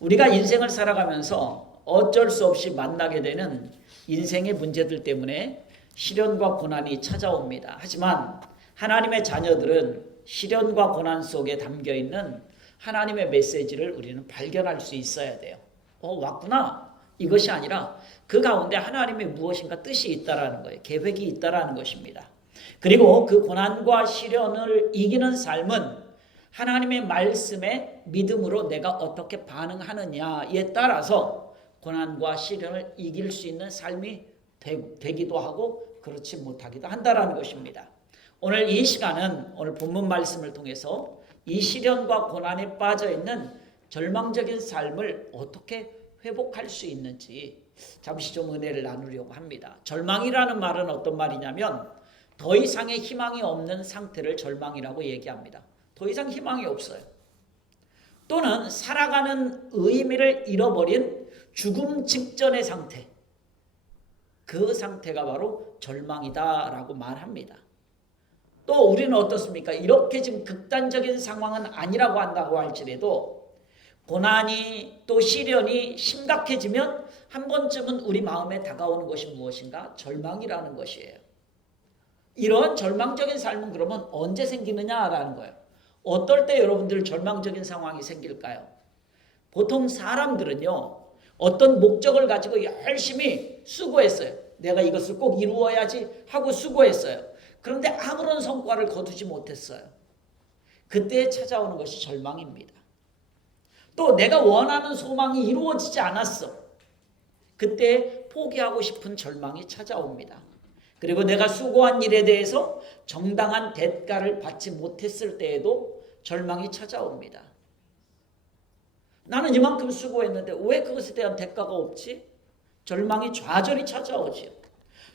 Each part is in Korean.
우리가 인생을 살아가면서 어쩔 수 없이 만나게 되는 인생의 문제들 때문에 시련과 고난이 찾아옵니다. 하지만 하나님의 자녀들은 시련과 고난 속에 담겨있는 하나님의 메시지를 우리는 발견할 수 있어야 돼요. 왔구나. 이것이 아니라 그 가운데 하나님의 무엇인가 뜻이 있다라는 거예요. 계획이 있다라는 것입니다. 그리고 그 고난과 시련을 이기는 삶은 하나님의 말씀에 믿음으로 내가 어떻게 반응하느냐에 따라서 고난과 시련을 이길 수 있는 삶이 되기도 하고 그렇지 못하기도 한다라는 것입니다. 오늘 이 시간은 오늘 본문 말씀을 통해서 이 시련과 고난에 빠져 있는 절망적인 삶을 어떻게 회복할 수 있는지 잠시 좀 은혜를 나누려고 합니다. 절망이라는 말은 어떤 말이냐면 더 이상의 희망이 없는 상태를 절망이라고 얘기합니다. 더 이상 희망이 없어요. 또는 살아가는 의미를 잃어버린 죽음 직전의 상태. 그 상태가 바로 절망이다라고 말합니다. 또 우리는 어떻습니까? 이렇게 지금 극단적인 상황은 아니라고 한다고 할지라도 고난이 또 시련이 심각해지면 한 번쯤은 우리 마음에 다가오는 것이 무엇인가? 절망이라는 것이에요. 이런 절망적인 삶은 그러면 언제 생기느냐라는 거예요. 어떨 때 여러분들 절망적인 상황이 생길까요? 보통 사람들은요, 어떤 목적을 가지고 열심히 수고했어요. 내가 이것을 꼭 이루어야지 하고 수고했어요. 그런데 아무런 성과를 거두지 못했어요. 그때 찾아오는 것이 절망입니다. 또 내가 원하는 소망이 이루어지지 않았어. 그때 포기하고 싶은 절망이 찾아옵니다. 그리고 내가 수고한 일에 대해서 정당한 대가를 받지 못했을 때에도 절망이 찾아옵니다. 나는 이만큼 수고했는데 왜 그것에 대한 대가가 없지? 절망이 좌절이 찾아오죠.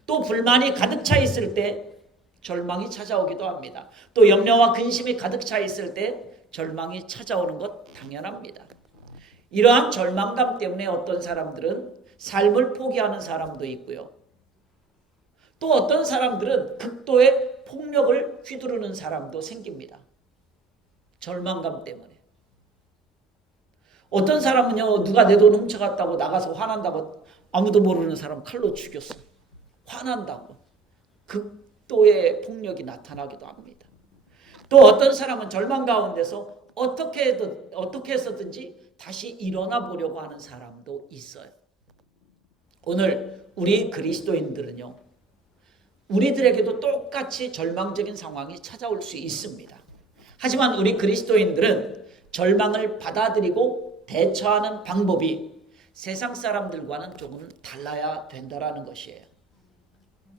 또 불만이 가득 차 있을 때 절망이 찾아오기도 합니다. 또 염려와 근심이 가득 차 있을 때 절망이 찾아오는 것 당연합니다. 이러한 절망감 때문에 어떤 사람들은 삶을 포기하는 사람도 있고요. 또 어떤 사람들은 극도의 폭력을 휘두르는 사람도 생깁니다. 절망감 때문에. 어떤 사람은요, 누가 내 돈 훔쳐갔다고 나가서 화난다고 아무도 모르는 사람 칼로 죽였어. 화난다고. 극도의 폭력이 나타나기도 합니다. 또 어떤 사람은 절망 가운데서 어떻게 해서든지 다시 일어나 보려고 하는 사람도 있어요. 오늘 우리 그리스도인들은요, 우리들에게도 똑같이 절망적인 상황이 찾아올 수 있습니다. 하지만 우리 그리스도인들은 절망을 받아들이고 대처하는 방법이 세상 사람들과는 조금 달라야 된다는 것이에요.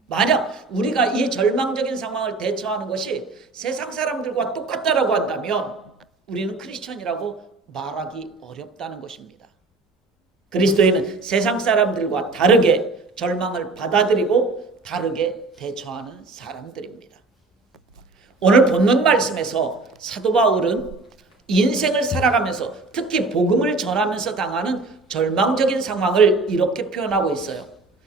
만약 우리가 이 절망적인 상황을 대처하는 것이 세상 사람들과 똑같다라고 한다면 우리는 크리스천이라고 말하기 어렵다는 것입니다. 그리스도인은 세상 사람들과 다르게 절망을 받아들이고 다르게 대처하는 사람들입니다. 오늘 본문 말씀에서 사도 바울은 인생을 살아가면서 특히 복음을 전하면서 당하는 절망적인 상황을 이렇게 표현하고 있어요.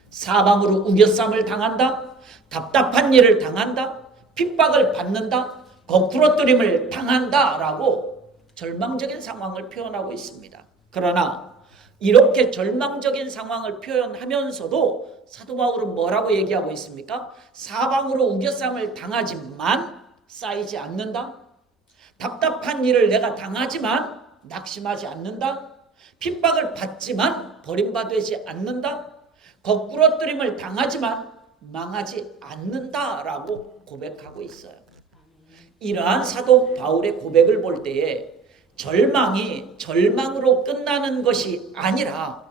사방으로 우겨쌈을 당한다, 답답한 일을 당한다, 핍박을 받는다, 거꾸로 뜨림을 당한다라고 절망적인 상황을 표현하고 있습니다. 그러나 이렇게 절망적인 상황을 표현하면서도 사도 바울은 뭐라고 얘기하고 있습니까? 사방으로 우겨쌈을 당하지만 쌓이지 않는다. 답답한 일을 내가 당하지만 낙심하지 않는다. 핍박을 받지만 버림받지 않는다. 거꾸로 뜨림을 당하지만 망하지 않는다라고 고백하고 있어요. 이러한 사도 바울의 고백을 볼 때에 절망이 절망으로 끝나는 것이 아니라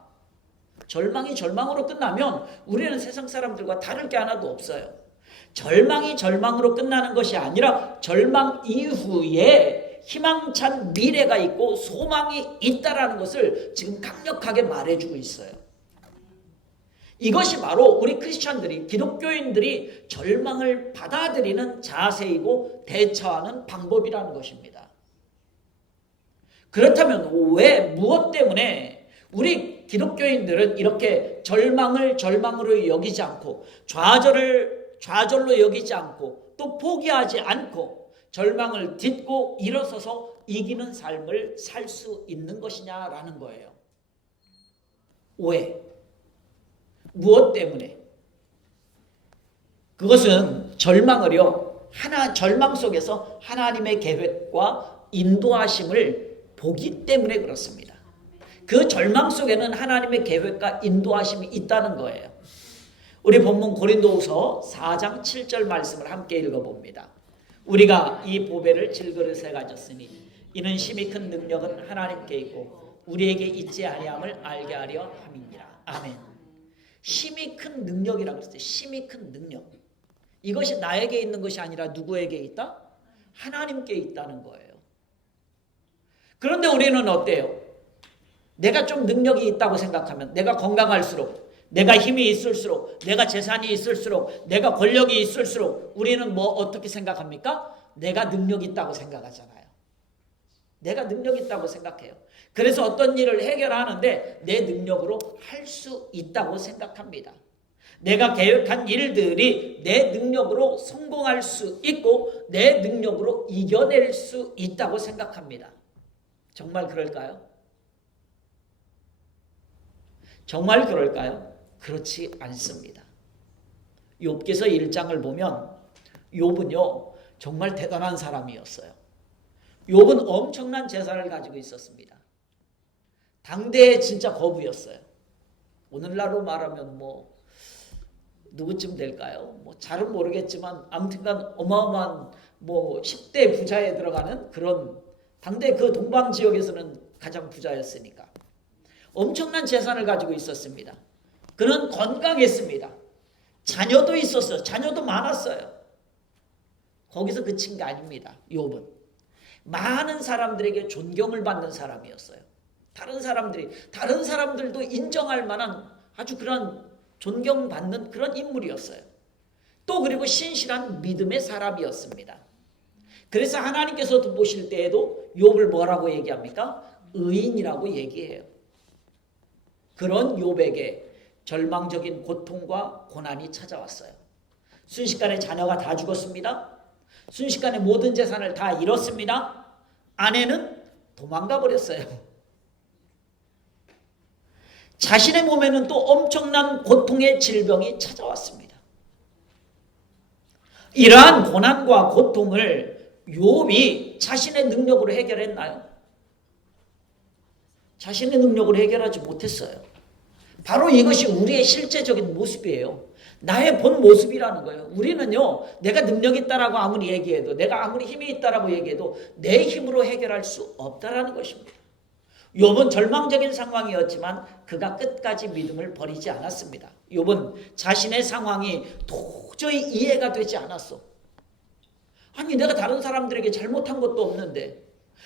절망이 절망으로 끝나면 우리는 세상 사람들과 다를 게 하나도 없어요. 절망이 절망으로 끝나는 것이 아니라 절망 이후에 희망찬 미래가 있고 소망이 있다라는 것을 지금 강력하게 말해주고 있어요. 이것이 바로 우리 크리스천들이, 기독교인들이 절망을 받아들이는 자세이고 대처하는 방법이라는 것입니다. 그렇다면 무엇 때문에 우리 기독교인들은 이렇게 절망을 절망으로 여기지 않고 좌절을 좌절로 여기지 않고 또 포기하지 않고 절망을 딛고 일어서서 이기는 삶을 살 수 있는 것이냐라는 거예요. 왜? 무엇 때문에? 그것은 절망을요, 절망 속에서 하나님의 계획과 인도하심을 보기 때문에 그렇습니다. 그 절망 속에는 하나님의 계획과 인도하심이 있다는 거예요. 우리 본문 고린도후서 4장 7절 말씀을 함께 읽어봅니다. 우리가 이 보배를 질그릇에 가졌으니 이는 심히 큰 능력은 하나님께 있고 우리에게 있지 아니함을 알게 하려 함이니라. 아멘. 심히 큰 능력이라고 했어요. 심히 큰 능력. 이것이 나에게 있는 것이 아니라 누구에게 있다? 하나님께 있다는 거예요. 그런데 우리는 어때요? 내가 좀 능력이 있다고 생각하면, 내가 건강할수록, 내가 힘이 있을수록, 내가 재산이 있을수록, 내가 권력이 있을수록 우리는 뭐 어떻게 생각합니까? 내가 능력이 있다고 생각하잖아요. 내가 능력이 있다고 생각해요. 그래서 어떤 일을 해결하는데 내 능력으로 할 수 있다고 생각합니다. 내가 계획한 일들이 내 능력으로 성공할 수 있고 내 능력으로 이겨낼 수 있다고 생각합니다. 정말 그럴까요? 정말 그럴까요? 그렇지 않습니다. 욥기서 1장을 보면 욥은요 정말 대단한 사람이었어요. 욥은 엄청난 재산을 가지고 있었습니다. 당대의 진짜 거부였어요. 오늘날로 말하면 뭐 누구쯤 될까요? 뭐 잘은 모르겠지만 아무튼간 어마어마한 뭐 10대 부자에 들어가는 그런, 당대 그 동방 지역에서는 가장 부자였으니까 엄청난 재산을 가지고 있었습니다. 그는 건강했습니다. 자녀도 있었어요. 자녀도 많았어요. 거기서 그친 게 아닙니다. 욥은 많은 사람들에게 존경을 받는 사람이었어요. 다른 사람들도 인정할 만한 아주 그런 존경받는 그런 인물이었어요. 또 그리고 신실한 믿음의 사람이었습니다. 그래서 하나님께서도 보실 때에도 욥을 뭐라고 얘기합니까? 의인이라고 얘기해요. 그런 욥에게 절망적인 고통과 고난이 찾아왔어요. 순식간에 자녀가 다 죽었습니다. 순식간에 모든 재산을 다 잃었습니다. 아내는 도망가 버렸어요. 자신의 몸에는 또 엄청난 고통의 질병이 찾아왔습니다. 이러한 고난과 고통을 욥이 자신의 능력으로 해결했나요? 자신의 능력으로 해결하지 못했어요. 바로 이것이 우리의 실제적인 모습이에요. 나의 본 모습이라는 거예요. 우리는요, 내가 능력이 있다라고 아무리 얘기해도, 내가 아무리 힘이 있다라고 얘기해도 내 힘으로 해결할 수 없다라는 것입니다. 욥은 절망적인 상황이었지만 그가 끝까지 믿음을 버리지 않았습니다. 욥은 자신의 상황이 도저히 이해가 되지 않았어. 아니, 내가 다른 사람들에게 잘못한 것도 없는데,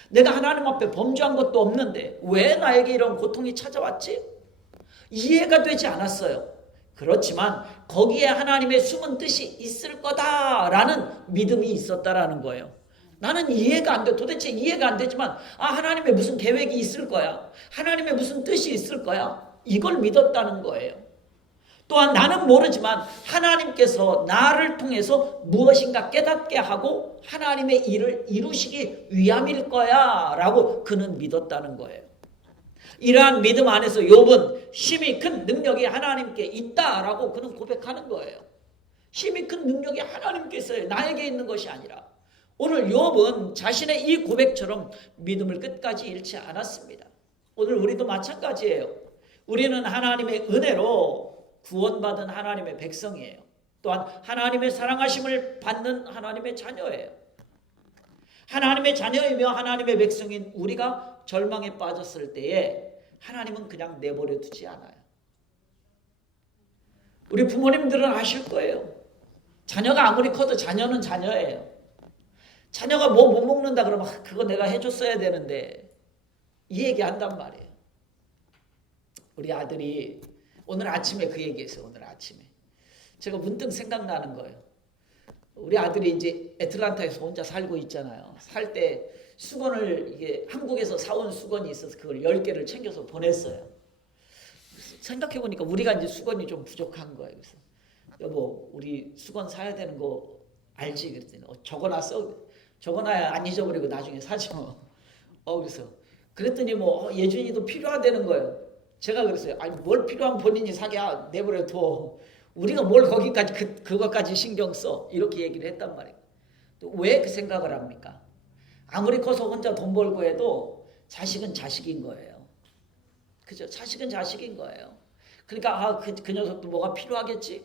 내가 하나님 앞에 범죄한 것도 없는데 왜 나에게 이런 고통이 찾아왔지? 이해가 되지 않았어요. 그렇지만 거기에 하나님의 숨은 뜻이 있을 거다라는 믿음이 있었다라는 거예요. 나는 이해가 안 돼. 도대체 이해가 안 되지만 하나님의 무슨 계획이 있을 거야. 하나님의 무슨 뜻이 있을 거야. 이걸 믿었다는 거예요. 또한 나는 모르지만 하나님께서 나를 통해서 무엇인가 깨닫게 하고 하나님의 일을 이루시기 위함일 거야 라고 그는 믿었다는 거예요. 이러한 믿음 안에서 욥은 심히 큰 능력이 하나님께 있다라고 그는 고백하는 거예요. 심히 큰 능력이 하나님께 있어요. 나에게 있는 것이 아니라. 오늘 욥은 자신의 이 고백처럼 믿음을 끝까지 잃지 않았습니다. 오늘 우리도 마찬가지예요. 우리는 하나님의 은혜로 구원받은 하나님의 백성이에요. 또한 하나님의 사랑하심을 받는 하나님의 자녀예요. 하나님의 자녀이며 하나님의 백성인 우리가 절망에 빠졌을 때에 하나님은 그냥 내버려 두지 않아요. 우리 부모님들은 아실 거예요. 자녀가 아무리 커도 자녀는 자녀예요. 자녀가 뭐 못 먹는다 그러면 그거 내가 해줬어야 되는데 이 얘기 한단 말이에요. 우리 아들이 오늘 아침에 그 얘기했어요. 오늘 아침에 제가 문득 생각나는 거예요. 우리 아들이 이제 애틀란타에서 혼자 살고 있잖아요. 살 때 수건을 이게 한국에서 사온 수건이 있어서 그걸 10개를 챙겨서 보냈어요. 생각해보니까 우리가 이제 수건이 좀 부족한 거예요. 그래서 여보, 우리 수건 사야 되는 거 알지? 그랬더니 적어놨어. 적어놔야 안 잊어버리고 나중에 사죠. 그래서 그랬더니 뭐 예준이도 필요하다는 거예요. 제가 그랬어요. 아니 뭘 필요한 본인이 사겨 내버려 둬. 우리가 뭘 거기까지 그것까지 신경 써. 이렇게 얘기를 했단 말이에요. 왜 그 생각을 합니까? 아무리 커서 혼자 돈 벌고 해도 자식은 자식인 거예요. 그죠? 자식은 자식인 거예요. 그러니까 그 녀석도 뭐가 필요하겠지?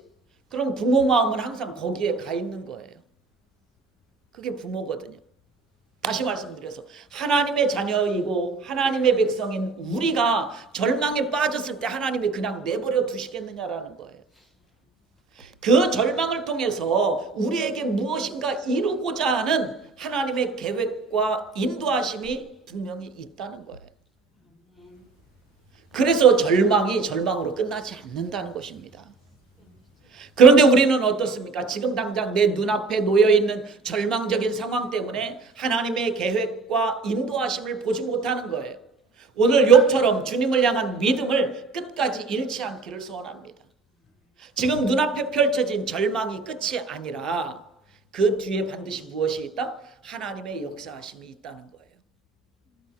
그럼 부모 마음은 항상 거기에 가 있는 거예요. 그게 부모거든요. 다시 말씀드려서 하나님의 자녀이고 하나님의 백성인 우리가 절망에 빠졌을 때 하나님이 그냥 내버려 두시겠느냐라는 거예요. 그 절망을 통해서 우리에게 무엇인가 이루고자 하는 하나님의 계획과 인도하심이 분명히 있다는 거예요. 그래서 절망이 절망으로 끝나지 않는다는 것입니다. 그런데 우리는 어떻습니까? 지금 당장 내 눈앞에 놓여있는 절망적인 상황 때문에 하나님의 계획과 인도하심을 보지 못하는 거예요. 오늘 욥처럼 주님을 향한 믿음을 끝까지 잃지 않기를 소원합니다. 지금 눈앞에 펼쳐진 절망이 끝이 아니라 그 뒤에 반드시 무엇이 있다? 하나님의 역사하심이 있다는 거예요.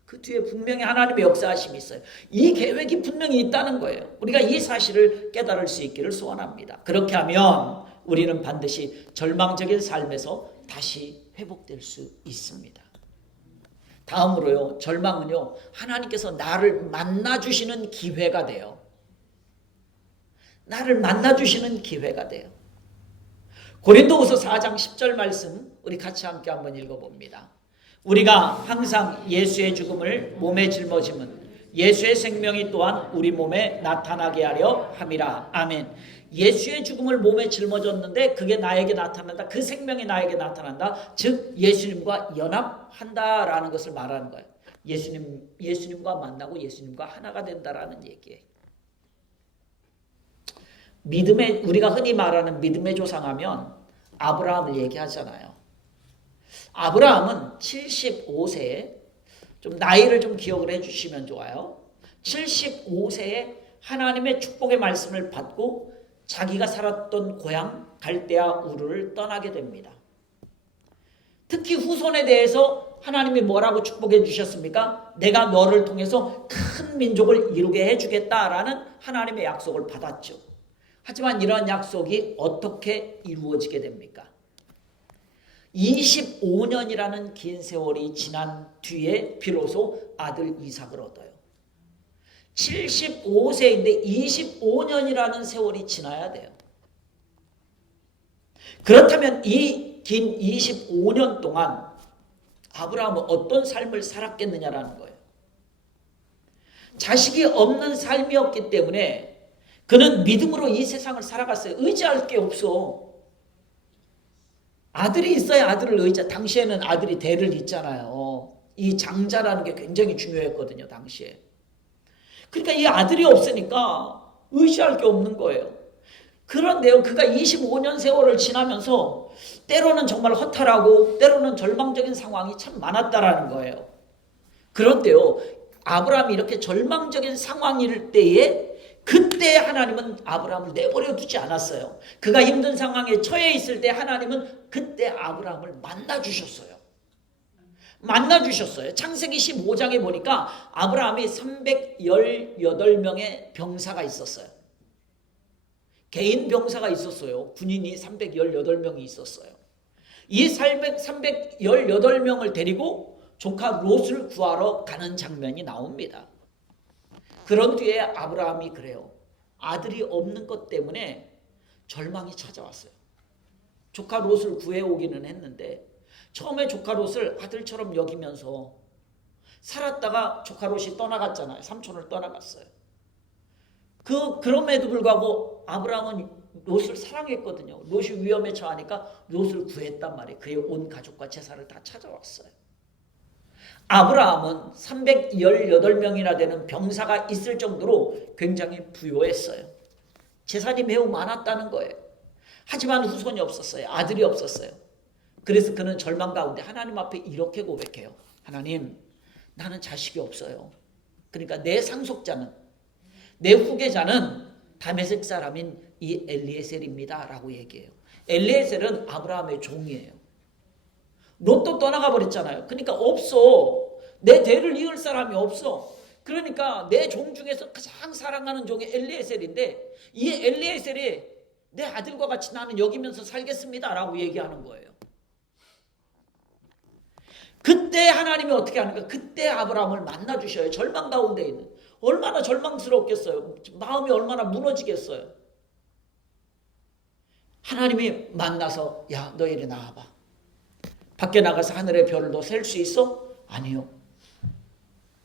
그 뒤에 분명히 하나님의 역사하심이 있어요. 이 계획이 분명히 있다는 거예요. 우리가 이 사실을 깨달을 수 있기를 소원합니다. 그렇게 하면 우리는 반드시 절망적인 삶에서 다시 회복될 수 있습니다. 다음으로요, 절망은요, 하나님께서 나를 만나주시는 기회가 돼요. 나를 만나주시는 기회가 돼요. 고린도후서 4장 10절 말씀 우리 같이 함께 한번 읽어봅니다. 우리가 항상 예수의 죽음을 몸에 짊어짐은 예수의 생명이 또한 우리 몸에 나타나게 하려 함이라. 아멘. 예수의 죽음을 몸에 짊어졌는데 그게 나에게 나타난다. 그 생명이 나에게 나타난다. 즉 예수님과 연합한다라는 것을 말하는 거예요. 예수님과 만나고 예수님과 하나가 된다라는 얘기예요. 우리가 흔히 말하는 믿음의 조상하면 아브라함을 얘기하잖아요. 아브라함은 75세에 좀 나이를 좀 기억을 해주시면 좋아요. 75세에 하나님의 축복의 말씀을 받고 자기가 살았던 고향 갈대아 우르를 떠나게 됩니다. 특히 후손에 대해서 하나님이 뭐라고 축복해 주셨습니까? 내가 너를 통해서 큰 민족을 이루게 해주겠다라는 하나님의 약속을 받았죠. 하지만 이러한 약속이 어떻게 이루어지게 됩니까? 25년이라는 긴 세월이 지난 뒤에 비로소 아들 이삭을 얻어요. 75세인데 25년이라는 세월이 지나야 돼요. 그렇다면 이 긴 25년 동안 아브라함은 어떤 삶을 살았겠느냐라는 거예요. 자식이 없는 삶이었기 때문에 그는 믿음으로 이 세상을 살아갔어요. 의지할 게 없어. 아들이 있어야 아들을 당시에는 아들이 대를 잇잖아요. 이 장자라는 게 굉장히 중요했거든요, 당시에. 그러니까 이 아들이 없으니까 의지할 게 없는 거예요. 그런데요, 그가 25년 세월을 지나면서 때로는 정말 허탈하고 때로는 절망적인 상황이 참 많았다라는 거예요. 그런데요, 아브라함이 이렇게 절망적인 상황일 때에 그때 하나님은 아브라함을 내버려 두지 않았어요. 그가 힘든 상황에 처해 있을 때 하나님은 그때 아브라함을 만나주셨어요. 창세기 15장에 보니까 아브라함이 318명의 병사가 있었어요. 개인 병사가 있었어요. 군인이 318명이 있었어요. 이 318명을 데리고 조카 롯을 구하러 가는 장면이 나옵니다. 그런 뒤에 아브라함이 그래요. 아들이 없는 것 때문에 절망이 찾아왔어요. 조카 롯을 구해오기는 했는데 처음에 조카 롯을 아들처럼 여기면서 살았다가 조카 롯이 떠나갔잖아요. 삼촌을 떠나갔어요. 그럼에도 불구하고 아브라함은 롯을 사랑했거든요. 롯이 위험에 처하니까 롯을 구했단 말이에요. 그의 온 가족과 재산을 다 찾아왔어요. 아브라함은 318명이나 되는 병사가 있을 정도로 굉장히 부유했어요. 재산이 매우 많았다는 거예요. 하지만 후손이 없었어요. 아들이 없었어요. 그래서 그는 절망 가운데 하나님 앞에 이렇게 고백해요. 하나님, 나는 자식이 없어요. 그러니까 내 상속자는, 내 후계자는 다메섹 사람인 이 엘리에셀입니다 라고 얘기해요. 엘리에셀은 아브라함의 종이에요. 롯도 떠나가 버렸잖아요. 그러니까 없어. 내 대를 이을 사람이 없어. 그러니까 내 종 중에서 가장 사랑하는 종이 엘리에셀인데 이 엘리에셀이 내 아들과 같이 나는 여기면서 살겠습니다 라고 얘기하는 거예요. 그때 하나님이 어떻게 하는가? 그때 아브라함을 만나 주셔요. 절망 가운데 있는. 얼마나 절망스럽겠어요. 마음이 얼마나 무너지겠어요. 하나님이 만나서 야, 너 이리 나와봐. 밖에 나가서 하늘의 별을 너 셀 수 있어? 아니요.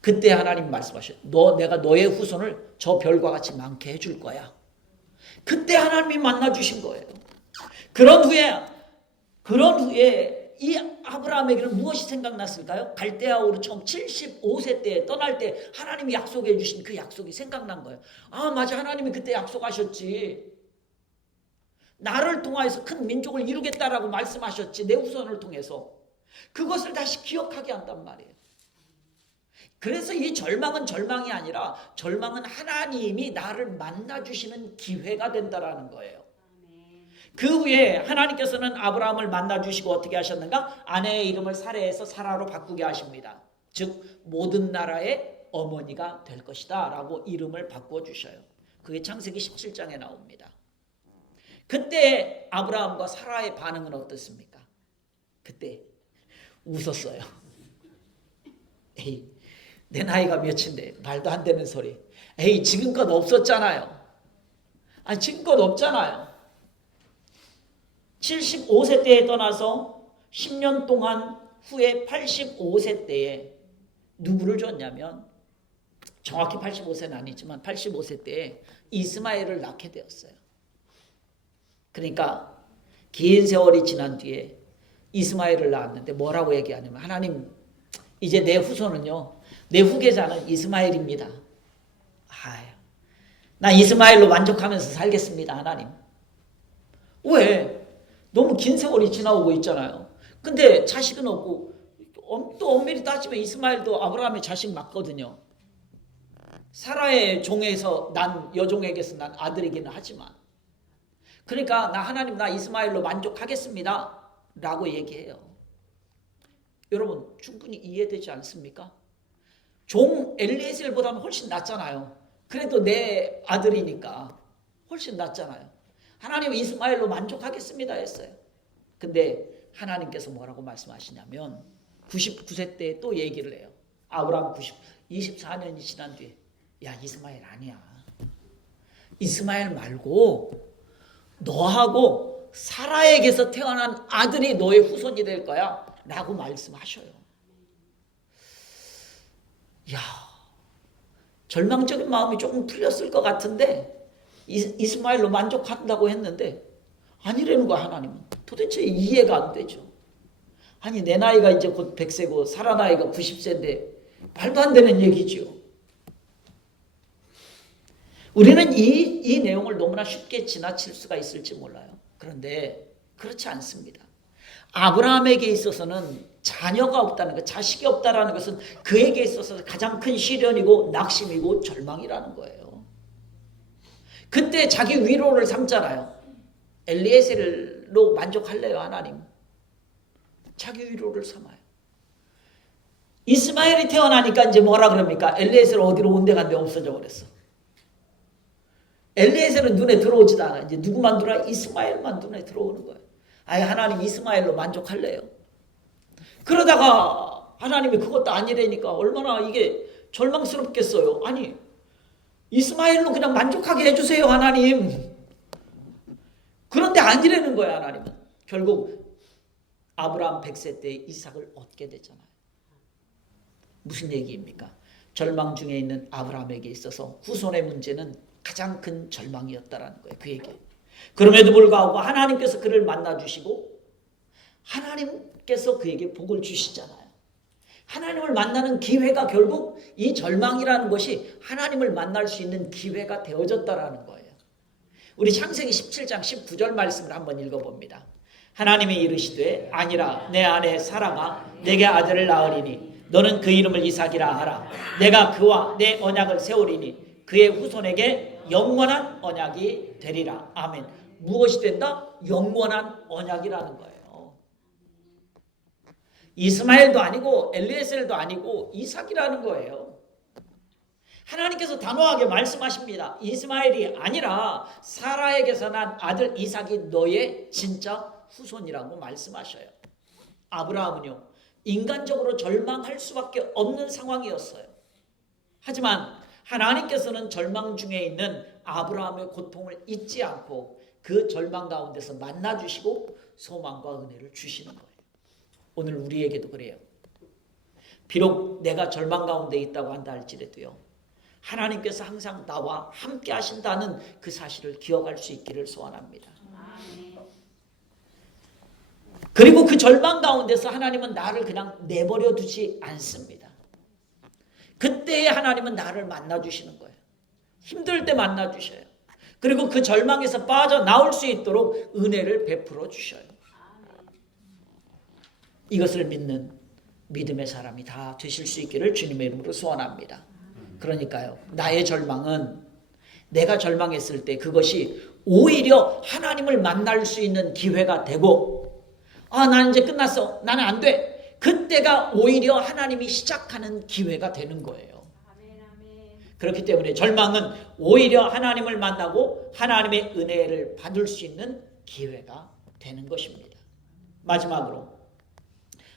그때 하나님 말씀하셔요. 내가 너의 후손을 저 별과 같이 많게 해줄 거야. 그때 하나님이 만나 주신 거예요. 그런 후에 이 아브라함에게는 무엇이 생각났을까요? 갈대아 우르 처음 75세 때 떠날 때 하나님이 약속해 주신 그 약속이 생각난 거예요. 아, 맞아. 하나님이 그때 약속하셨지. 나를 통하여서 큰 민족을 이루겠다라고 말씀하셨지. 내 후손을 통해서. 그것을 다시 기억하게 한단 말이에요. 그래서 이 절망은 절망이 아니라 절망은 하나님이 나를 만나주시는 기회가 된다라는 거예요. 그 후에 하나님께서는 아브라함을 만나주시고 어떻게 하셨는가? 아내의 이름을 사레에서 사라로 바꾸게 하십니다. 즉 모든 나라의 어머니가 될 것이다 라고 이름을 바꿔주셔요. 그게 창세기 17장에 나옵니다. 그때 아브라함과 사라의 반응은 어떻습니까? 그때 웃었어요. 에이, 내 나이가 몇인데 말도 안 되는 소리. 에이, 지금껏 없었잖아요. 아니, 지금껏 없잖아요. 75세 때에 떠나서 10년 동안 후에 85세 때에 누구를 줬냐면 정확히 85세는 아니지만 85세 때에 이스마엘을 낳게 되었어요. 그러니까 긴 세월이 지난 뒤에 이스마엘을 낳았는데 뭐라고 얘기하냐면 하나님 이제 내 후손은요 내 후계자는 이스마엘입니다. 아유, 나 이스마엘로 만족하면서 살겠습니다 하나님. 왜? 너무 긴 세월이 지나오고 있잖아요. 근데 자식은 없고 또 엄밀히 따지면 이스마엘도 아브라함의 자식 맞거든요. 사라의 종에서 난 여종에게서 난 아들이기는 하지만 그러니까 나 하나님 나 이스마엘로 만족하겠습니다 라고 얘기해요. 여러분 충분히 이해되지 않습니까? 종 엘리에셀보다는 훨씬 낫잖아요. 그래도 내 아들이니까 훨씬 낫잖아요. 하나님은 이스마엘로 만족하겠습니다 했어요. 근데 하나님께서 뭐라고 말씀하시냐면 99세 때 또 얘기를 해요. 아브라함 24년이 지난 뒤에 야 이스마엘 아니야. 이스마엘 말고 너하고 사라에게서 태어난 아들이 너의 후손이 될 거야 라고 말씀하셔요. 야, 절망적인 마음이 조금 풀렸을 것 같은데 이스마엘로 만족한다고 했는데 아니라는 거야. 하나님은 도대체 이해가 안 되죠. 아니 내 나이가 이제 곧 100세고 사라 나이가 90세인데 말도 안 되는 얘기죠. 우리는 이 내용을 너무나 쉽게 지나칠 수가 있을지 몰라요. 그런데 그렇지 않습니다. 아브라함에게 있어서는 자녀가 없다는 것, 자식이 없다는 것은 그에게 있어서 가장 큰 시련이고 낙심이고 절망이라는 거예요. 그때 자기 위로를 삼잖아요. 엘리에셀로 만족할래요 하나님. 자기 위로를 삼아요. 이스마엘이 태어나니까 이제 뭐라 그럽니까? 엘리에셀 어디로 온데간데 없어져 버렸어. 엘리에셀은 눈에 들어오지도 않아. 이제 누구만 들어와? 이스마엘만 눈에 들어오는 거예요. 아예 하나님 이스마엘로 만족할래요. 그러다가 하나님이 그것도 아니라니까 얼마나 이게 절망스럽겠어요. 아니 이스마엘로 그냥 만족하게 해주세요 하나님. 그런데 아니라는 거야 하나님은. 결국 아브라함 100세 때 이삭을 얻게 되잖아요. 무슨 얘기입니까? 절망 중에 있는 아브라함에게 있어서 후손의 문제는 가장 큰 절망이었다라는 거예요. 그 얘기. 그럼에도 불구하고 하나님께서 그를 만나주시고 하나님께서 그에게 복을 주시잖아요. 하나님을 만나는 기회가 결국 이 절망이라는 것이 하나님을 만날 수 있는 기회가 되어졌다라는 거예요. 우리 창세기 17장 19절 말씀을 한번 읽어봅니다. 하나님이 이르시되 아니라 내 아내 사라가 내게 아들을 낳으리니 너는 그 이름을 이삭이라 하라. 내가 그와 내 언약을 세우리니 그의 후손에게 영원한 언약이 되리라. 아멘. 무엇이 된다? 영원한 언약이라는 거예요. 이스마엘도 아니고 엘리에셀도 아니고 이삭이라는 거예요. 하나님께서 단호하게 말씀하십니다. 이스마엘이 아니라 사라에게서 난 아들 이삭이 너의 진짜 후손이라고 말씀하셔요. 아브라함은요, 인간적으로 절망할 수밖에 없는 상황이었어요. 하지만 하나님께서는 절망 중에 있는 아브라함의 고통을 잊지 않고 그 절망 가운데서 만나주시고 소망과 은혜를 주시는 거예요. 오늘 우리에게도 그래요. 비록 내가 절망 가운데 있다고 한다 할지라도요, 하나님께서 항상 나와 함께 하신다는 그 사실을 기억할 수 있기를 소원합니다. 그리고 그 절망 가운데서 하나님은 나를 그냥 내버려 두지 않습니다. 그때에 하나님은 나를 만나주시는 거예요. 힘들 때 만나주셔요. 그리고 그 절망에서 빠져나올 수 있도록 은혜를 베풀어 주셔요. 이것을 믿는 믿음의 사람이 다 되실 수 있기를 주님의 이름으로 소원합니다. 그러니까요, 나의 절망은 내가 절망했을 때 그것이 오히려 하나님을 만날 수 있는 기회가 되고, 나는 이제 끝났어, 나는 안 돼, 그때가 오히려 하나님이 시작하는 기회가 되는 거예요. 그렇기 때문에 절망은 오히려 하나님을 만나고 하나님의 은혜를 받을 수 있는 기회가 되는 것입니다. 마지막으로,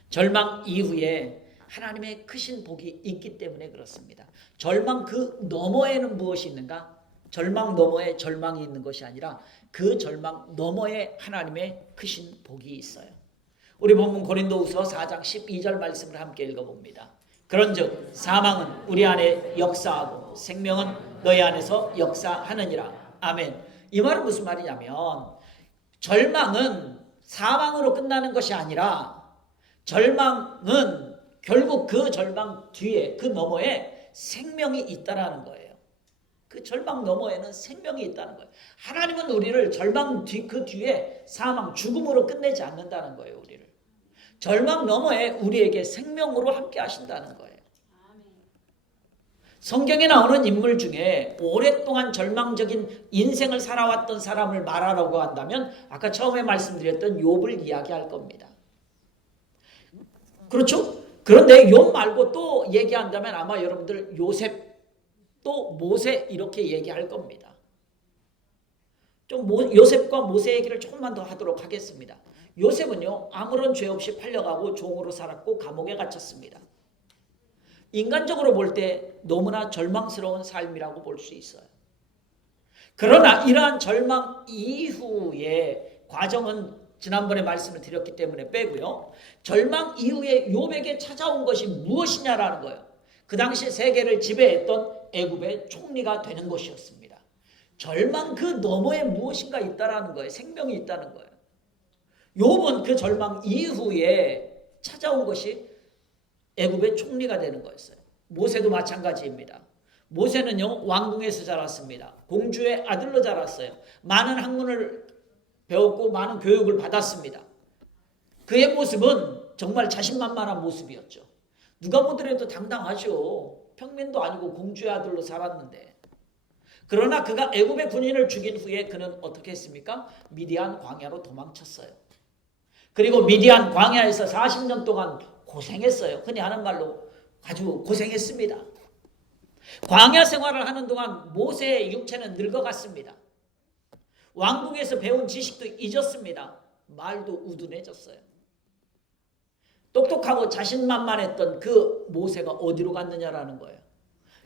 절망 이후에 하나님의 크신 복이 있기 때문에 그렇습니다. 절망 그 너머에는 무엇이 있는가? 절망 너머에 절망이 있는 것이 아니라 그 절망 너머에 하나님의 크신 복이 있어요. 우리 본문 고린도후서 4장 12절 말씀을 함께 읽어봅니다. 그런즉 사망은 우리 안에 역사하고 생명은 너희 안에서 역사하느니라. 아멘. 이 말은 무슨 말이냐면, 절망은 사망으로 끝나는 것이 아니라 절망은 결국 그 절망 뒤에, 그 너머에 생명이 있다라는 거예요. 그 절망 너머에는 생명이 있다는 거예요. 하나님은 우리를 절망 그 뒤에 사망, 죽음으로 끝내지 않는다는 거예요. 우리를 절망 너머에 우리에게 생명으로 함께 하신다는 거예요. 성경에 나오는 인물 중에 오랫동안 절망적인 인생을 살아왔던 사람을 말하라고 한다면 아까 처음에 말씀드렸던 욥을 이야기할 겁니다. 그렇죠? 그런데 욥 말고 또 얘기한다면 아마 여러분들 요셉, 또 모세 이렇게 얘기할 겁니다. 좀 요셉과 모세 얘기를 조금만 더 하도록 하겠습니다. 요셉은요, 아무런 죄 없이 팔려가고 종으로 살았고 감옥에 갇혔습니다. 인간적으로 볼 때 너무나 절망스러운 삶이라고 볼 수 있어요. 그러나 이러한 절망 이후의 과정은 지난번에 말씀을 드렸기 때문에 빼고요, 절망 이후에 욥에게 찾아온 것이 무엇이냐라는 거예요. 그 당시 세계를 지배했던 애굽의 총리가 되는 것이었습니다. 절망 그 너머에 무엇인가 있다라는 거예요. 생명이 있다는 거예요. 욥은 그 절망 이후에 찾아온 것이 애굽의 총리가 되는 거였어요. 모세도 마찬가지입니다. 모세는요, 왕궁에서 자랐습니다. 공주의 아들로 자랐어요. 많은 학문을 배웠고 많은 교육을 받았습니다. 그의 모습은 정말 자신만만한 모습이었죠. 누가 보더라도 당당하죠. 평민도 아니고 공주의 아들로 살았는데. 그러나 그가 애굽의 군인을 죽인 후에 그는 어떻게 했습니까? 미디안 광야로 도망쳤어요. 그리고 미디안 광야에서 40년 동안 고생했어요. 흔히 하는 말로 아주 고생했습니다. 광야 생활을 하는 동안 모세의 육체는 늙어갔습니다. 왕궁에서 배운 지식도 잊었습니다. 말도 우둔해졌어요. 똑똑하고 자신만만했던 그 모세가 어디로 갔느냐라는 거예요.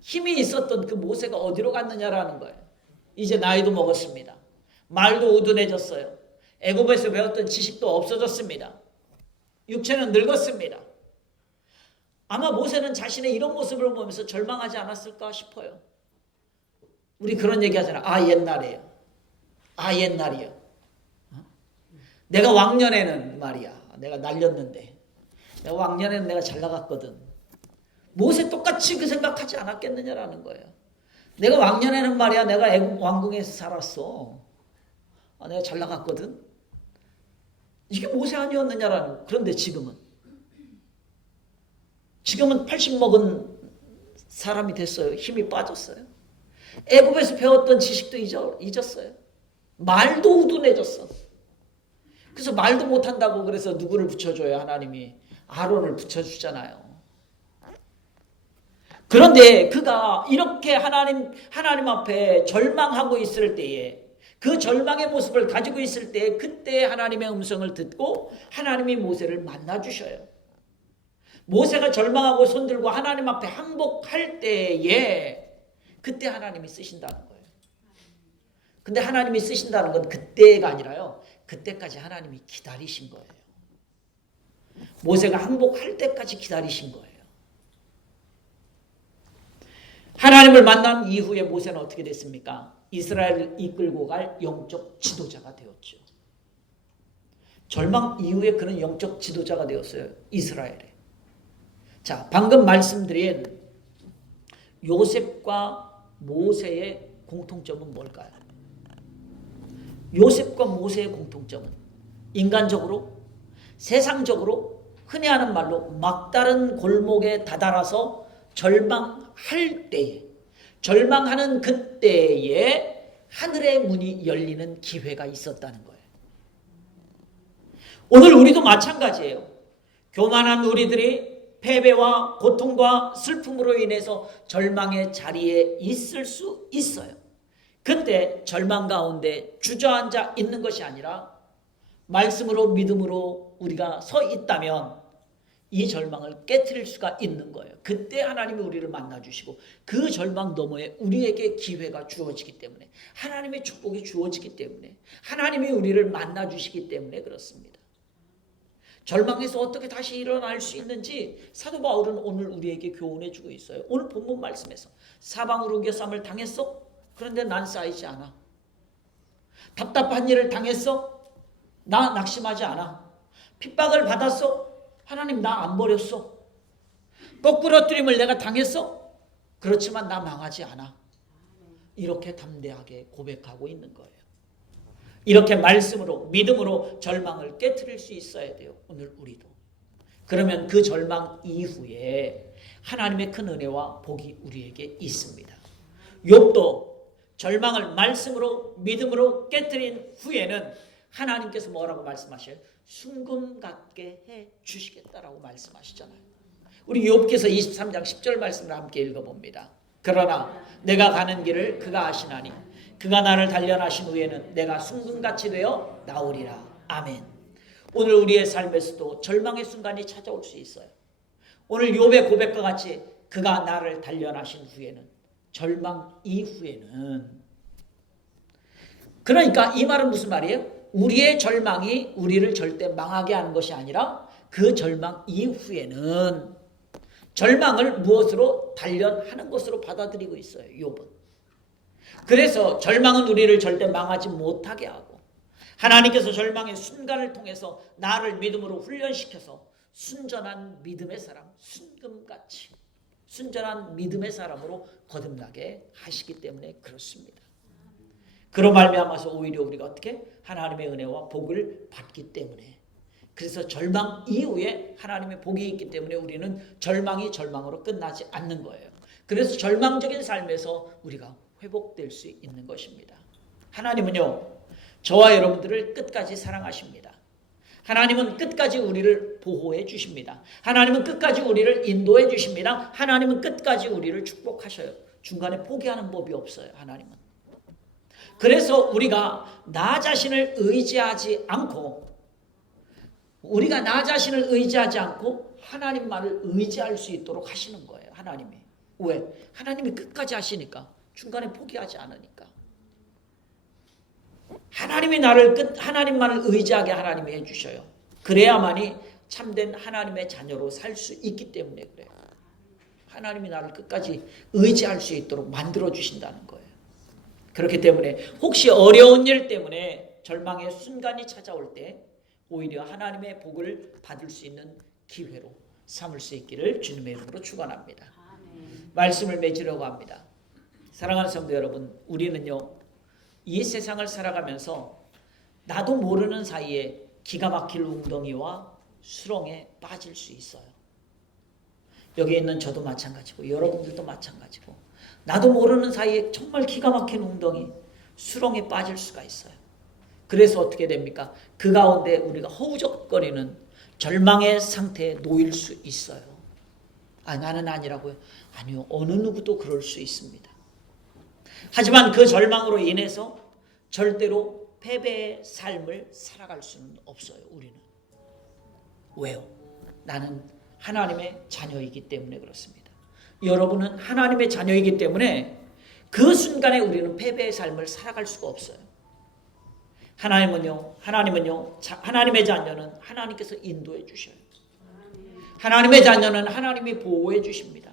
힘이 있었던 그 모세가 어디로 갔느냐라는 거예요. 이제 나이도 먹었습니다. 말도 우둔해졌어요. 애굽에서 배웠던 지식도 없어졌습니다. 육체는 늙었습니다. 아마 모세는 자신의 이런 모습을 보면서 절망하지 않았을까 싶어요. 우리 그런 얘기 하잖아. 옛날에요. 옛날이요. 내가 왕년에는 말이야, 내가 날렸는데, 내가 왕년에는 내가 잘 나갔거든. 모세 똑같이 그 생각하지 않았겠느냐라는 거예요. 내가 왕년에는 말이야, 내가 애굽 왕궁에서 살았어. 내가 잘 나갔거든. 이게 모세 아니었느냐라는 거예요. 그런데 지금은 80 먹은 사람이 됐어요. 힘이 빠졌어요. 애굽에서 배웠던 지식도 잊었어요. 말도 우둔해졌어. 그래서 말도 못한다고 그래서 누구를 붙여줘요? 하나님이. 아론을 붙여주잖아요. 그런데 그가 이렇게 하나님 앞에 절망하고 있을 때에, 그 절망의 모습을 가지고 있을 때, 그때 하나님의 음성을 듣고 하나님이 모세를 만나 주셔요. 모세가 절망하고 손들고 하나님 앞에 항복할 때에 그때 하나님이 쓰신다는 거예요. 근데 하나님이 쓰신다는 건 그때가 아니라요, 그때까지 하나님이 기다리신 거예요. 모세가 항복할 때까지 기다리신 거예요. 하나님을 만난 이후에 모세는 어떻게 됐습니까? 이스라엘을 이끌고 갈 영적 지도자가 되었죠. 절망 이후에 그는 영적 지도자가 되었어요. 이스라엘에. 자, 방금 말씀드린 요셉과 모세의 공통점은 뭘까요? 요셉과 모세의 공통점은 인간적으로, 세상적으로, 흔히 하는 말로 막다른 골목에 다다라서 절망할 때에, 절망하는 그때에 하늘의 문이 열리는 기회가 있었다는 거예요. 오늘 우리도 마찬가지예요. 교만한 우리들이 패배와 고통과 슬픔으로 인해서 절망의 자리에 있을 수 있어요. 그때 절망 가운데 주저앉아 있는 것이 아니라 말씀으로, 믿음으로 우리가 서 있다면 이 절망을 깨트릴 수가 있는 거예요. 그때 하나님이 우리를 만나주시고 그 절망 너머에 우리에게 기회가 주어지기 때문에, 하나님의 축복이 주어지기 때문에, 하나님이 우리를 만나주시기 때문에 그렇습니다. 절망에서 어떻게 다시 일어날 수 있는지 사도 바울은 오늘 우리에게 교훈해 주고 있어요. 오늘 본문 말씀에서 사방으로 옮겨쌈을 당했어? 그런데 난 쌓이지 않아. 답답한 일을 당했어? 나 낙심하지 않아. 핍박을 받았어? 하나님 나 안 버렸어. 거꾸러뜨림을 내가 당했어? 그렇지만 나 망하지 않아. 이렇게 담대하게 고백하고 있는 거예요. 이렇게 말씀으로, 믿음으로 절망을 깨트릴 수 있어야 돼요. 오늘 우리도. 그러면 그 절망 이후에 하나님의 큰 은혜와 복이 우리에게 있습니다. 욥도 절망을 말씀으로, 믿음으로 깨트린 후에는 하나님께서 뭐라고 말씀하셔요? 순금 같게 해 주시겠다라고 말씀하시잖아요. 우리 욥기서 23장 10절 말씀을 함께 읽어봅니다. 그러나 내가 가는 길을 그가 아시나니 그가 나를 단련하신 후에는 내가 순금같이 되어 나오리라. 아멘. 오늘 우리의 삶에서도 절망의 순간이 찾아올 수 있어요. 오늘 욥의 고백과 같이 그가 나를 단련하신 후에는, 절망 이후에는, 그러니까 이 말은 무슨 말이에요? 우리의 절망이 우리를 절대 망하게 하는 것이 아니라 그 절망 이후에는 절망을 무엇으로 단련하는 것으로 받아들이고 있어요. 욥은. 그래서 절망은 우리를 절대 망하지 못하게 하고, 하나님께서 절망의 순간을 통해서 나를 믿음으로 훈련시켜서 순전한 믿음의 사람, 순금같이 순전한 믿음의 사람으로 거듭나게 하시기 때문에 그렇습니다. 그로 말미암아서 오히려 우리가 어떻게? 하나님의 은혜와 복을 받기 때문에, 그래서 절망 이후에 하나님의 복이 있기 때문에 우리는 절망이 절망으로 끝나지 않는 거예요. 그래서 절망적인 삶에서 우리가 회복될 수 있는 것입니다. 하나님은요, 저와 여러분들을 끝까지 사랑하십니다. 하나님은 끝까지 우리를 보호해 주십니다. 하나님은 끝까지 우리를 인도해 주십니다. 하나님은 끝까지 우리를 축복하셔요. 중간에 포기하는 법이 없어요. 하나님은. 그래서 우리가 나 자신을 의지하지 않고, 우리가 나 자신을 의지하지 않고 하나님만을 의지할 수 있도록 하시는 거예요. 하나님이. 왜? 하나님이 끝까지 하시니까. 중간에 포기하지 않으니까. 하나님이 하나님만을 의지하게 하나님이 해주셔요. 그래야만이 참된 하나님의 자녀로 살 수 있기 때문에 그래요. 하나님이 나를 끝까지 의지할 수 있도록 만들어 주신다는 거예요. 그렇기 때문에 혹시 어려운 일 때문에 절망의 순간이 찾아올 때 오히려 하나님의 복을 받을 수 있는 기회로 삼을 수 있기를 주님의 이름으로 축원합니다. 말씀을 맺으려고 합니다. 사랑하는 성도 여러분, 우리는요, 이 세상을 살아가면서 나도 모르는 사이에 기가 막힐 웅덩이와 수렁에 빠질 수 있어요. 여기 있는 저도 마찬가지고 여러분들도 마찬가지고 나도 모르는 사이에 정말 기가 막힌 웅덩이, 수렁에 빠질 수가 있어요. 그래서 어떻게 됩니까? 그 가운데 우리가 허우적거리는 절망의 상태에 놓일 수 있어요. 나는 아니라고요? 아니요. 어느 누구도 그럴 수 있습니다. 하지만 그 절망으로 인해서 절대로 패배의 삶을 살아갈 수는 없어요. 우리는. 왜요? 나는 하나님의 자녀이기 때문에 그렇습니다. 여러분은 하나님의 자녀이기 때문에 그 순간에 우리는 패배의 삶을 살아갈 수가 없어요. 하나님은요, 하나님의 자녀는 하나님께서 인도해 주셔요. 하나님의 자녀는 하나님이 보호해 주십니다.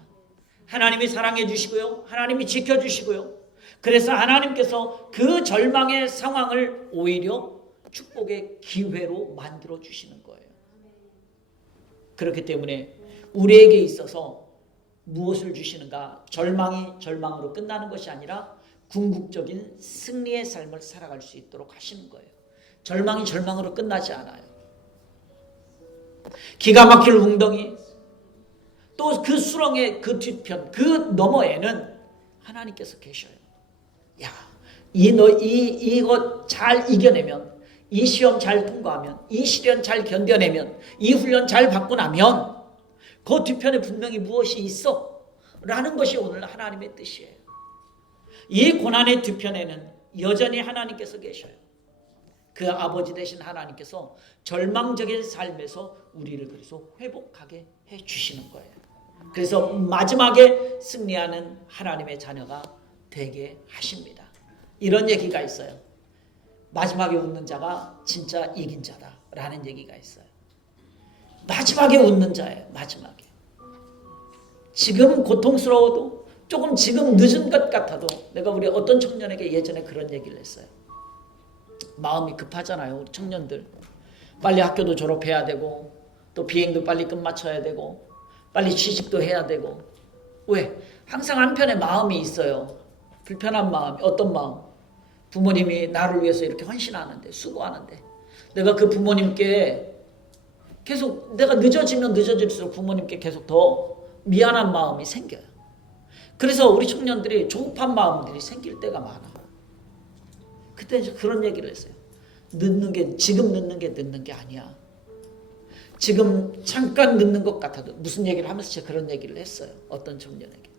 하나님이 사랑해 주시고요, 하나님이 지켜 주시고요. 그래서 하나님께서 그 절망의 상황을 오히려 축복의 기회로 만들어 주시는 거예요. 그렇기 때문에 우리에게 있어서 무엇을 주시는가? 절망이 절망으로 끝나는 것이 아니라 궁극적인 승리의 삶을 살아갈 수 있도록 하시는 거예요. 절망이 절망으로 끝나지 않아요. 기가 막힐 웅덩이, 또 그 수렁의 그 뒤편, 그 너머에는 하나님께서 계셔요. 야, 이것 잘 이겨내면, 이 시험 잘 통과하면, 이 시련 잘 견뎌내면, 이 훈련 잘 받고 나면 그 뒤편에 분명히 무엇이 있어 라는 것이 오늘 하나님의 뜻이에요. 이 고난의 뒤편에는 여전히 하나님께서 계셔요. 그 아버지 되신 하나님께서 절망적인 삶에서 우리를 그래서 회복하게 해주시는 거예요. 그래서 마지막에 승리하는 하나님의 자녀가 되게 하십니다. 이런 얘기가 있어요. 마지막에 웃는 자가 진짜 이긴 자다라는 얘기가 있어요. 마지막에 웃는 자예요. 마지막에. 지금 고통스러워도, 조금 지금 늦은 것 같아도, 내가 우리 어떤 청년에게 예전에 그런 얘기를 했어요. 마음이 급하잖아요. 우리 청년들. 빨리 학교도 졸업해야 되고, 또 비행도 빨리 끝마쳐야 되고, 빨리 취직도 해야 되고. 왜? 항상 한편에 마음이 있어요. 불편한 마음. 어떤 마음? 부모님이 나를 위해서 이렇게 헌신하는데, 수고하는데, 내가 그 부모님께 계속, 내가 늦어지면 늦어질수록 부모님께 계속 더 미안한 마음이 생겨요. 그래서 우리 청년들이 조급한 마음들이 생길 때가 많아. 그때 그런 얘기를 했어요. 지금 늦는 게 아니야. 지금 잠깐 늦는 것 같아도, 무슨 얘기를 하면서 제가 그런 얘기를 했어요. 어떤 청년에게.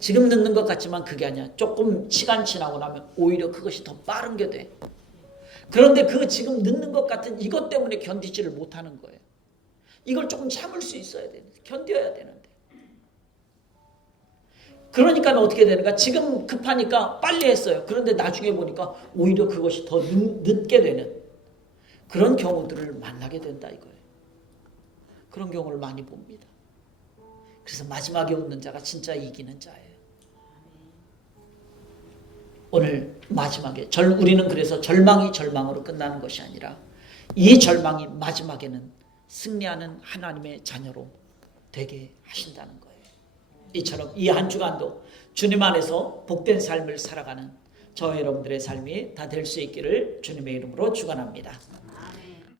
지금 늦는 것 같지만 그게 아니야. 조금 시간 지나고 나면 오히려 그것이 더 빠른 게 돼. 그런데 그 지금 늦는 것 같은 이것 때문에 견디지를 못하는 거예요. 이걸 조금 참을 수 있어야 되는데, 견뎌야 되는데. 그러니까 어떻게 되는가? 지금 급하니까 빨리 했어요. 그런데 나중에 보니까 오히려 그것이 더 늦게 되는 그런 경우들을 만나게 된다 이거예요. 그런 경우를 많이 봅니다. 그래서 마지막에 웃는 자가 진짜 이기는 자예요. 오늘 마지막에 우리는 그래서 절망이 절망으로 끝나는 것이 아니라 이 절망이 마지막에는 승리하는 하나님의 자녀로 되게 하신다는 거예요. 이처럼 이 한 주간도 주님 안에서 복된 삶을 살아가는 저와 여러분들의 삶이 다 될 수 있기를 주님의 이름으로 축원합니다.